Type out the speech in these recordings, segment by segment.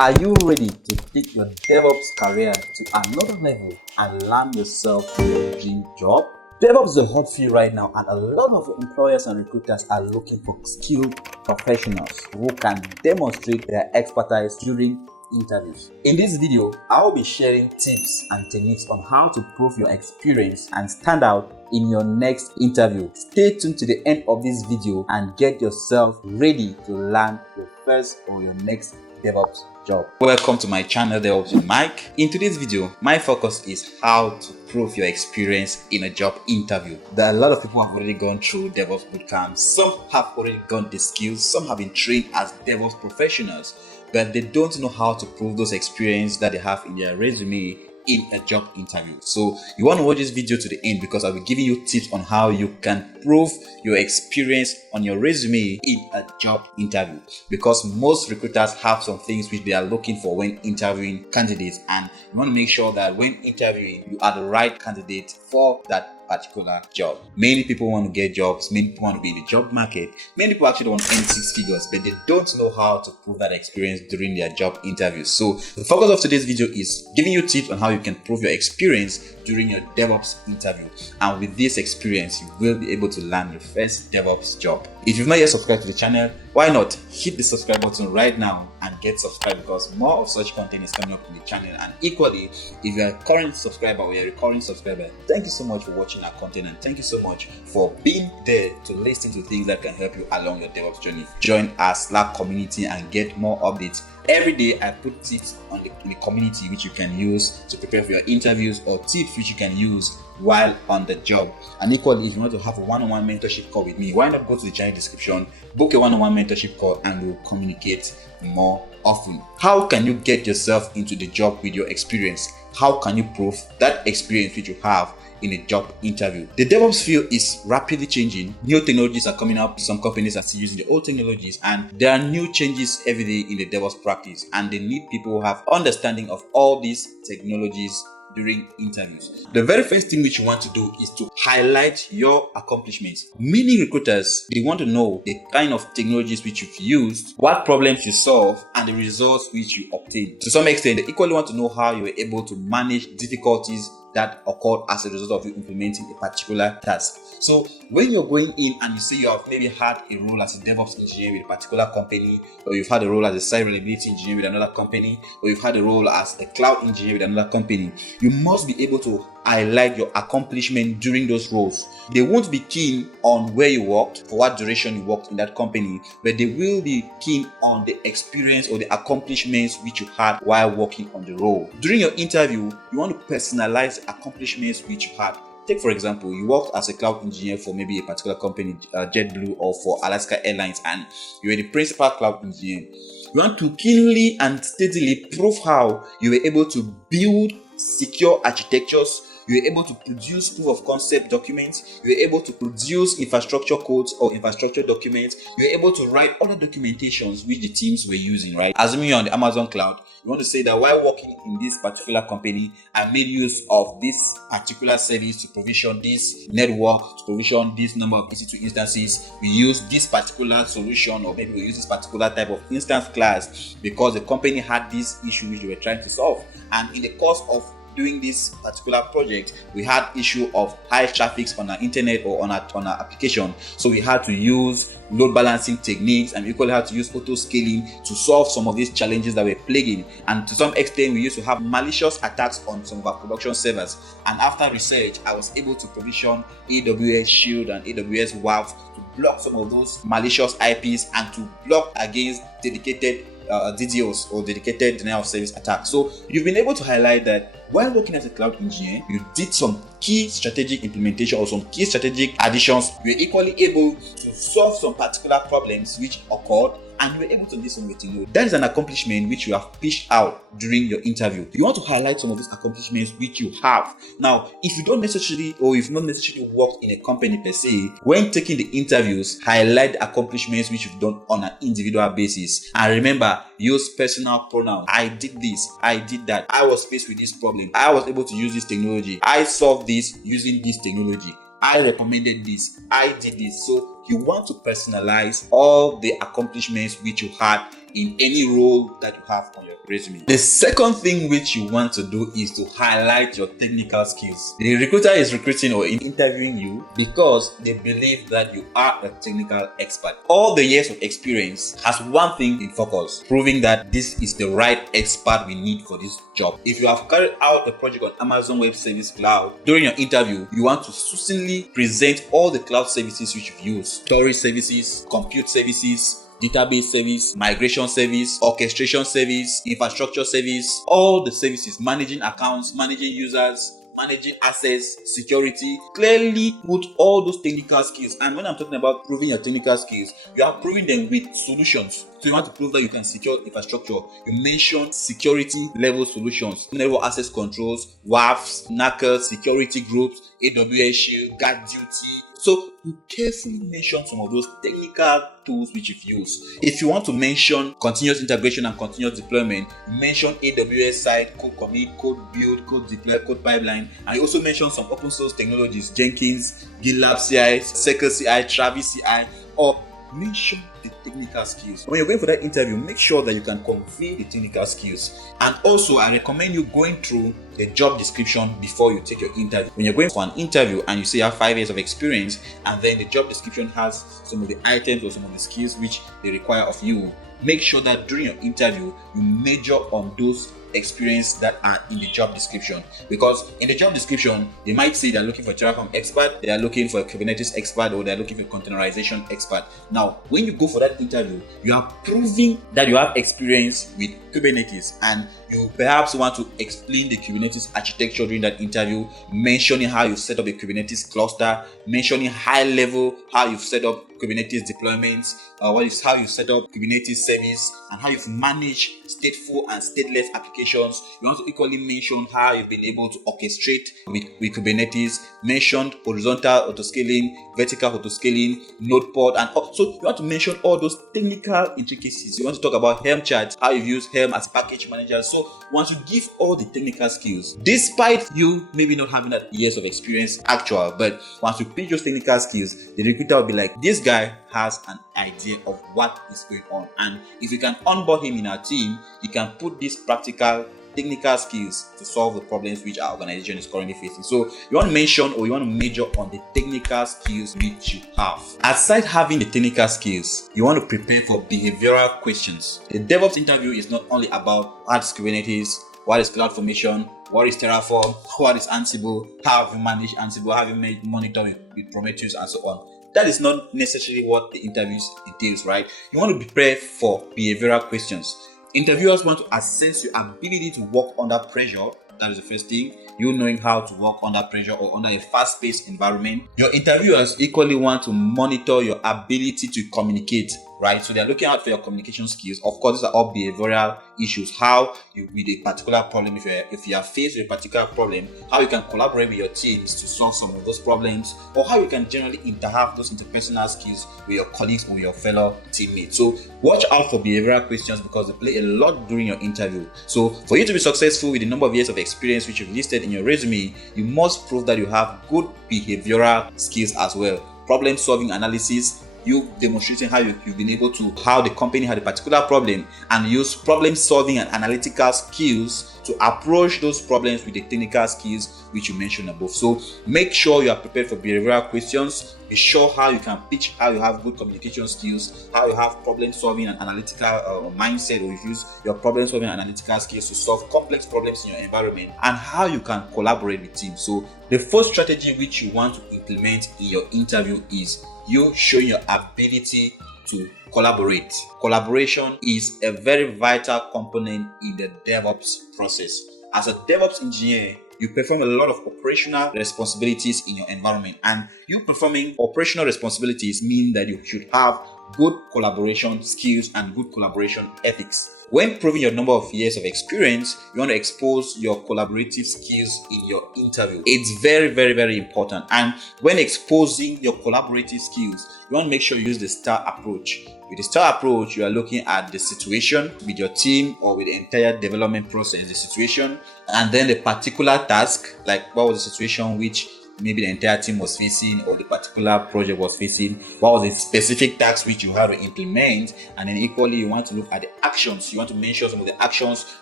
Are you ready to take your DevOps career to another level and land yourself your dream job? DevOps is a hot field right now, and a lot of employers and recruiters are looking for skilled professionals who can demonstrate their expertise during interviews. In this video, I will be sharing tips and techniques on how to prove your experience and stand out in your next interview. Stay tuned to the end of this video and get yourself ready to land your first or your next DevOps job. Welcome to my channel, DevOps with Mike. In today's video, my focus is how to prove your experience in a job interview. There are a lot of people who have already gone through DevOps bootcamp. Some have already got the skills. Some have been trained as DevOps professionals, but they don't know how to prove those experiences that they have in their resume in a job interview. So you want to watch this video to the end because I'll be giving you tips on how you can prove your experience on your resume in a job interview, because most recruiters have some things which they are looking for when interviewing candidates, and you want to make sure that when interviewing you are the right candidate for that particular job. Many people want to get jobs, many people want to be in the job market, many people actually want to earn 6 figures, but they don't know how to prove that experience during their job interviews. So the focus of today's video is giving you tips on how you can prove your experience during your DevOps interview, and with this experience you will be able to land your first DevOps job. If you've not yet subscribed to the channel, why not hit the subscribe button right now and get subscribed, because more of such content is coming up in the channel. And equally, if you're a current subscriber or you're a recurring subscriber, thank you so much for watching our content, and thank you so much for being there to listen to things that can help you along your DevOps journey. Join our Slack community and get more updates. Every day I put tips in the community which you can use to prepare for your interviews, or tips which you can use while on the job. And equally, if you want to have a one-on-one mentorship call with me, why not go to the channel description, book a one-on-one mentorship call, and we'll communicate more often. How can you get yourself into the job with your experience? How can you prove that experience which you have in a job interview? The DevOps field is rapidly changing. New technologies are coming up. Some companies are still using the old technologies, and there are new changes every day in the DevOps practice, and they need people who have understanding of all these technologies during interviews. The very first thing which you want to do is to highlight your accomplishments. Many recruiters, they want to know the kind of technologies which you've used, what problems you solve, and the results which you obtain. To some extent, they equally want to know how you were able to manage difficulties that occurred as a result of you implementing a particular task. So when you're going in and you say you have maybe had a role as a DevOps engineer with a particular company, or you've had a role as a site reliability engineer with another company, or you've had a role as a cloud engineer with another company, you must be able to highlight your accomplishment during those roles. They won't be keen on where you worked, for what duration you worked in that company, but they will be keen on the experience or the accomplishments which you had while working on the role. During your interview, you want to personalize the accomplishments which you had. Take for example, you worked as a cloud engineer for maybe a particular company, JetBlue or for Alaska Airlines, and you were the principal cloud engineer. You want to keenly and steadily prove how you were able to build secure architectures, you were able to produce proof of concept documents, you were able to produce infrastructure codes or infrastructure documents, you were able to write other documentations which the teams were using, right? Assuming you're on the Amazon cloud, you want to say that while working in this particular company, I made use of this particular service to provision this network, to provision this number of EC2 instances. We use this particular solution, or maybe we use this particular type of instance class because the company had this issue which they were trying to solve. And in the course of doing this particular project, we had issue of high traffic on our internet or on our application, so we had to use load balancing techniques, and we equally had to use auto scaling to solve some of these challenges that were plaguing. And to some extent, we used to have malicious attacks on some of our production servers, and after research I was able to provision AWS Shield and AWS WAF to block some of those malicious IPs and to block against dedicated DDoS or dedicated denial of service attacks. So you've been able to highlight that while working as a cloud engineer, you did some key strategic implementation or some key strategic additions. You were equally able to solve some particular problems which occurred, and you were able to listen with you. That is an accomplishment which you have pitched out during your interview. You want to highlight some of these accomplishments which you have. Now, if you don't necessarily, or if not necessarily worked in a company per se, when taking the interviews, highlight the accomplishments which you've done on an individual basis. And remember, use personal pronouns. I did this, I did that, I was faced with this problem, I was able to use this technology, I solved this using this technology, I recommended this, I did this. So you want to personalize all the accomplishments which you had in any role that you have on your resume. The second thing which you want to do is to highlight your technical skills. The recruiter is recruiting or interviewing you because they believe that you are a technical expert. All the years of experience has one thing in focus, proving that this is the right expert we need for this job. If you have carried out a project on Amazon Web Service Cloud, during your interview, you want to succinctly present all the cloud services which you've used: storage services, compute services, database service, migration service, orchestration service, infrastructure service, all the services, managing accounts, managing users, managing assets, security. Clearly put all those technical skills. And when I'm talking about proving your technical skills, you are proving them with solutions. So you want to prove that you can secure infrastructure. You mention security level solutions, network access controls, WAFs, NACL, security groups, AWS Shield, Guard Duty. So you carefully mention some of those technical tools which you've used. If you want to mention continuous integration and continuous deployment, you mention AWS side, code commit, code build, code deploy, code pipeline, and you also mention some open source technologies: Jenkins, GitLab CI, Circle CI, Travis CI, or mention the technical skills. When you're going for that interview, make sure that you can convey the technical skills. And also, I recommend you going through the job description before you take your interview. When you're going for an interview and you say you have 5 years of experience, and then the job description has some of the items or some of the skills which they require of you, make sure that during your interview you major on those experience that are in the job description. Because in the job description, they might say they're looking for a Terraform expert, they are looking for a Kubernetes expert, or they're looking for a containerization expert. Now, when you go for that interview, you are proving that you have experience with Kubernetes, and you perhaps want to explain the Kubernetes architecture during that interview, mentioning how you set up a Kubernetes cluster, mentioning high level how you've set up Kubernetes deployments, how you set up Kubernetes service, and how you've managed stateful and stateless applications. You want to equally mention how you've been able to orchestrate with Kubernetes, mentioned horizontal autoscaling, vertical autoscaling, node pod, and so you want to mention all those technical intricacies. You want to talk about Helm charts, how you've used Helm as package manager. So once you give all the technical skills, despite you maybe not having that years of experience actual, but once you pitch those technical skills, the recruiter will be like, this guy has an idea of what is going on, and if you can onboard him in our team, he can put these practical technical skills to solve the problems which our organization is currently facing. So you want to mention, or you want to major on the technical skills which you have. Aside having the technical skills, you want to prepare for behavioral questions. The DevOps interview is not only about what is Kubernetes, what is CloudFormation, what is Terraform, what is Ansible, how have you managed Ansible, how have you monitor with Prometheus, and so on. That is not necessarily what the interviews entails, right? You want to prepare for behavioral questions. Interviewers want to assess your ability to work under pressure. That is the first thing. You knowing how to work under pressure or under a fast-paced environment. Your interviewers equally want to monitor your ability to communicate, right? So they're looking out for your communication skills. Of course, these are all behavioral issues. How you, with a particular problem, if you are faced with a particular problem, how you can collaborate with your teams to solve some of those problems, or how you can generally have those interpersonal skills with your colleagues or with your fellow teammates. So watch out for behavioral questions because they play a lot during your interview. So for you to be successful with the number of years of experience which you've listed in your resume, you must prove that you have good behavioral skills as well. Problem solving analysis, you demonstrating how you've been able to, how the company had a particular problem and use problem solving and analytical skills to approach those problems with the technical skills which you mentioned above. So make sure you are prepared for behavioral questions. Be sure how you can pitch, how you have good communication skills, how you have problem solving and analytical mindset, or you use your problem solving and analytical skills to solve complex problems in your environment, and how you can collaborate with teams. So the first strategy which you want to implement in your interview is you showing your ability to collaborate. Collaboration is a very vital component in the DevOps process. As a DevOps engineer, you perform a lot of operational responsibilities in your environment, and you performing operational responsibilities mean that you should have good collaboration skills and good collaboration ethics. When proving your number of years of experience, you want to expose your collaborative skills in your interview. It's very, very, very important. And when exposing your collaborative skills, you want to make sure you use the STAR approach. With the STAR approach, you are looking at the situation with your team or with the entire development process, the situation, and then the particular task, like what was the situation which maybe the entire team was facing or the particular project was facing, what was the specific task which you had to implement, and then equally you want to look at the actions. You want to mention some of the actions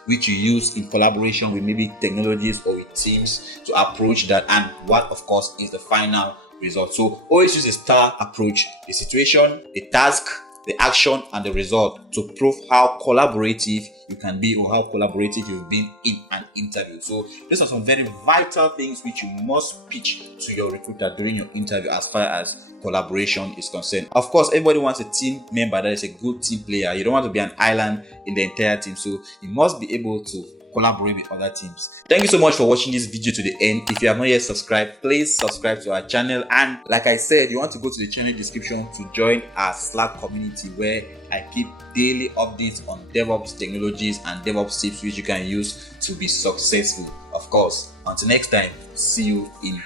which you use in collaboration with maybe technologies or with teams to approach that, and what of course is the final result. So always use a STAR approach: the situation, the task, the action, and the result, to prove how collaborative you can be or how collaborative you've been in an interview. So these are some very vital things which you must pitch to your recruiter during your interview as far as collaboration is concerned. Of course, everybody wants a team member that is a good team player. You don't want to be an island in the entire team, so you must be able to collaborate with other teams. Thank you so much for watching this video to the end. If you have not yet subscribed, please subscribe to our channel, and like I said, you want to go to the channel description to join our Slack community where I keep daily updates on DevOps technologies and DevOps tips which you can use to be successful. Of course, until next time, see you in